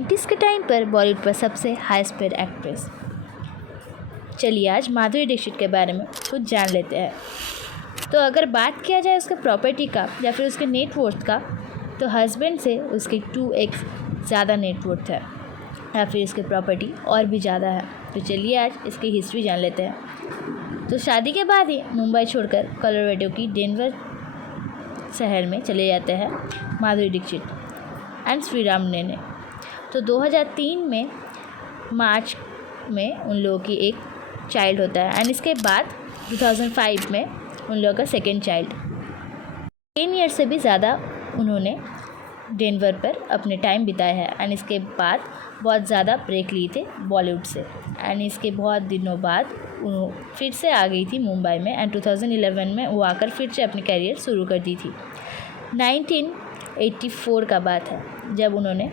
90s के time पर बॉलीवुड पर सबसे हाईएस्ट पेड एक्ट्रेस। चलिए आज माधुरी दीक्षित के बारे में कुछ जान लेते हैं। तो अगर बात किया जाए उसके प्रॉपर्टी का या फिर उसके नेटवर्थ का, तो हस्बैंड से उसकी 2x ज़्यादा नेटवर्थ है या फिर इसकी प्रॉपर्टी और भी ज़्यादा है। तो चलिए आज इसकी हिस्ट्री जान लेते हैं। तो शादी के बाद ही मुंबई छोड़कर कोलोराडो की डेनवर शहर में चले जाते हैं माधुरी दीक्षित एंड श्रीराम नेने। तो 2003 में मार्च में उन लोगों की एक चाइल्ड होता है एंड इसके बाद 2005 में उन लोगों का सेकेंड चाइल्ड। 10 ईयर से भी ज़्यादा उन्होंने डेनवर पर अपने टाइम बिताया है एंड इसके बाद बहुत ज़्यादा ब्रेक लिए थे बॉलीवुड से एंड इसके बहुत दिनों बाद फिर से आ गई थी मुंबई में एंड 2011 में वो आकर फिर से अपनी करियर शुरू कर दी थी। 1984 का बात है जब उन्होंने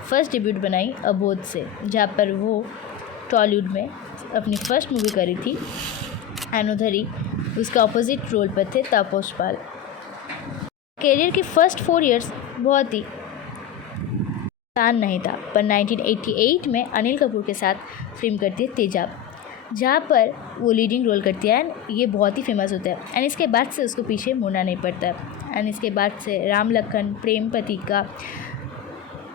फर्स्ट डेब्यूट बनाई अबोध से, जहाँ पर वो टॉलीवुड में अपनी फर्स्ट मूवी करी थी एंड उधर ही उसके ऑपोजिट रोल पर थे तापस पाल। करियर की फर्स्ट 4 इयर्स बहुत ही आसान नहीं था, पर 1988 में अनिल कपूर के साथ फिल्म करती है तेजाब, जहाँ पर वो लीडिंग रोल करती है एंड ये बहुत ही फेमस होता है एंड इसके बाद से उसको पीछे मुड़ना नहीं पड़ता एंड इसके बाद से राम लखन, प्रेम पथिका,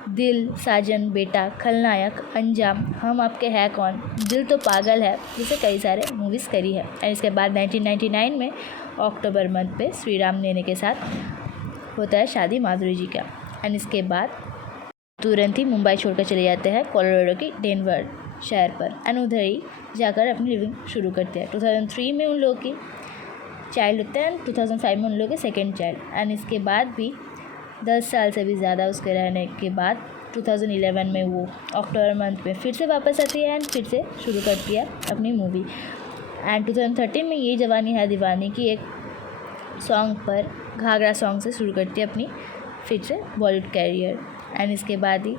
दिल, साजन, बेटा, खलनायक, अंजाम, हम आपके है कौन, दिल तो पागल है, जैसे कई सारे मूवीज़ करी है एंड इसके बाद 1999 में अक्टूबर मंथ पे श्रीराम नेने के साथ होता है शादी माधुरी जी का एंड इसके बाद तुरंत ही मुंबई छोड़कर चले जाते हैं कोलोराडो की डेनवर शहर पर एंड उधर ही जाकर अपनी लिविंग शुरू करते हैं। 2003 में उन लोगों की चाइल्ड होता है एंड 2005 में उन लोगों के सेकेंड चाइल्ड एंड इसके बाद भी 10 साल से भी ज़्यादा उसके रहने के बाद 2011 में वो अक्टूबर मंथ में फिर से वापस आती है एंड फिर से शुरू करती है अपनी मूवी एंड 2013 में ये जवानी है दीवानी की एक सॉन्ग पर घाघरा सॉन्ग से शुरू करती है अपनी फिर से बॉलीवुड कैरियर एंड इसके बाद ही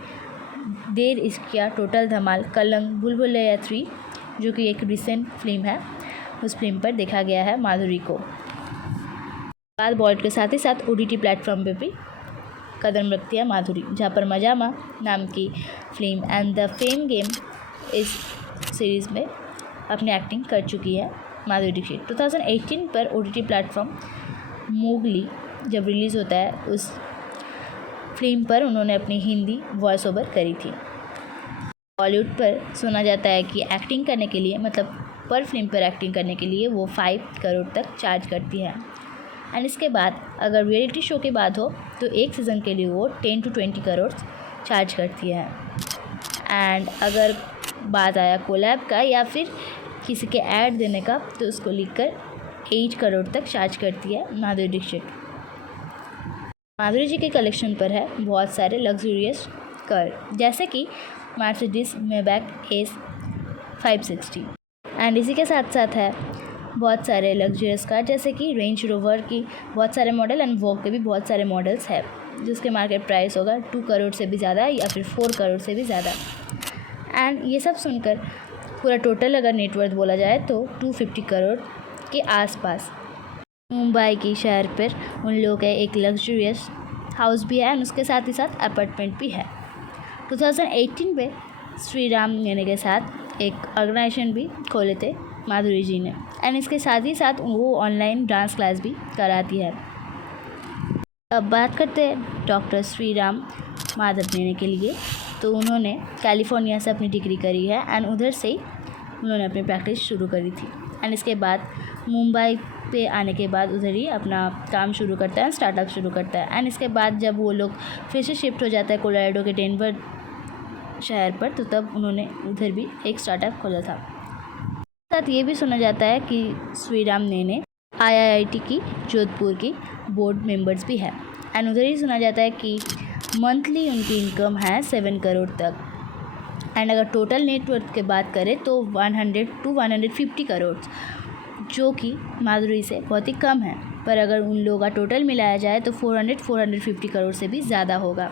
देर इश्किया, टोटल धमाल, कलंक, भूल भुलैया 3 जो कि एक रिसेंट फिल्म है, उस फिल्म पर देखा गया है माधुरी को। बाद बॉलीवुड के साथ ही साथ OTT प्लेटफॉर्म पे भी कदम रखती है माधुरी, जहाँ पर मजामा नाम की film and the fame game इस सीरीज़ में अपनी एक्टिंग कर चुकी है माधुरी दीक्षित। 2018 पर OTT प्लेटफॉर्म मोगली जब रिलीज़ होता है, उस फिल्म पर उन्होंने अपनी हिंदी वॉइस ओवर करी थी। बॉलीवुड पर सुना जाता है कि एक्टिंग करने के लिए, मतलब पर फिल्म पर एक्टिंग करने के लिए वो 5 करोड़ तक चार्ज करती है एंड इसके बाद अगर रियलिटी शो की बात हो तो एक सीज़न के लिए वो 10 to 20 करोड़ चार्ज करती है एंड अगर बात आया कोलैब का या फिर किसी के ऐड देने का, तो उसको लिखकर 8 करोड़ तक चार्ज करती है माधुरी दीक्षित। माधुरी जी के कलेक्शन पर है बहुत सारे लग्जूरियस कार, जैसे कि मर्सिडीज मेबैक एस 560 एंड इसी के साथ साथ है बहुत सारे लग्जरियस कार जैसे कि रेंज रोवर की बहुत सारे मॉडल एंड वॉक के भी बहुत सारे मॉडल्स है, जिसके मार्केट प्राइस होगा 2 करोड़ से भी ज़्यादा या फिर 4 करोड़ से भी ज़्यादा एंड ये सब सुनकर पूरा टोटल अगर नेटवर्थ बोला जाए तो 250 करोड़ के आसपास। मुंबई की शहर पर उन लोगों का एक लग्जरियस हाउस भी है एंड उसके साथ ही साथ अपार्टमेंट भी है। 2018 में श्रीराम नेने के साथ एक ऑर्गेनाइजेशन भी खोले थे माधुरी जी ने एंड इसके साथ ही साथ वो ऑनलाइन डांस क्लास भी कराती है। अब बात करते हैं डॉक्टर श्रीराम माधव नेने के लिए, तो उन्होंने कैलिफोर्निया से अपनी डिग्री करी है एंड उधर से ही उन्होंने अपनी प्रैक्टिस शुरू करी थी एंड इसके बाद मुंबई पे आने के बाद उधर ही अपना काम शुरू करता है, स्टार्टअप शुरू करता है एंड इसके बाद जब वो लोग फिर से शिफ्ट हो जाता है कोलोराडो के डेनवर शहर पर, तो तब उन्होंने उधर भी एक स्टार्टअप खोला था। साथ ये भी सुना जाता है कि श्रीराम नेने IIT की जोधपुर की बोर्ड मेंबर्स भी है एंड उधर ही सुना जाता है कि मंथली उनकी इनकम है 7 करोड़ तक एंड अगर टोटल नेटवर्थ की बात करें तो 100 to 150 करोड़, जो कि माधुरी से बहुत ही कम है, पर अगर उन लोगों का टोटल मिलाया जाए तो 400-450 करोड़ से भी ज़्यादा होगा।